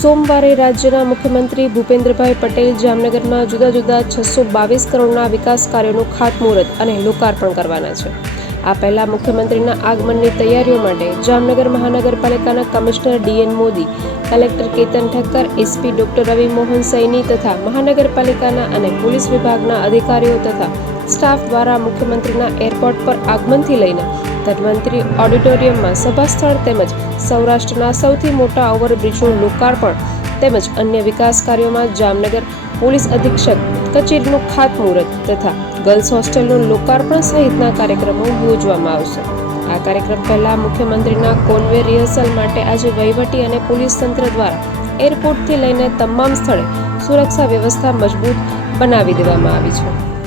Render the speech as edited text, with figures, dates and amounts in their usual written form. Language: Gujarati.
સોમવારે રાજ્યના મુખ્યમંત્રી ભૂપેન્દ્રભાઈ પટેલ જામનગરમાં જુદા જુદા 622 કરોડના વિકાસ કાર્યોનું ખાતમુહૂર્ત અને લોકાર્પણ કરવાના છે। આ પહેલા મુખ્યમંત્રીના આગમનની તૈયારીઓ માટે જામનગર મહાનગરપાલિકાના commissioner DN Modi, collector Ketan Thakkar, SP doctor Ravi Mohan Saini તથા મહાનગરપાલિકાના અને પોલીસ વિભાગના અધિકારીઓ તથા સ્ટાફ દ્વારા મુખ્યમંત્રીના એરપોર્ટ પર આગમનથી લઈને ધન્વંતરી ઓડિટોરિયમમાં સભા સ્થળ તેમજ સૌરાષ્ટ્રના સૌથી મોટા ઓવરબ્રિજનું લોકાર્પણ તેમજ અન્ય વિકાસ કાર્યોમાં જામનગર પોલીસ અધિક્ષક કચેરીનું ખાતમુહૂર્ત તથા ગર્લ્સ હોસ્ટેલનું લોકાર્પણ સહિતના કાર્યક્રમો યોજવામાં આવશે। આ કાર્યક્રમ પહેલા મુખ્યમંત્રીના કોન્વે રિહર્સલ માટે આજે વહીવટી અને પોલીસ તંત્ર દ્વારા એરપોર્ટથી લઈને તમામ સ્થળે સુરક્ષા વ્યવસ્થા મજબૂત બનાવી દેવામાં આવી છે।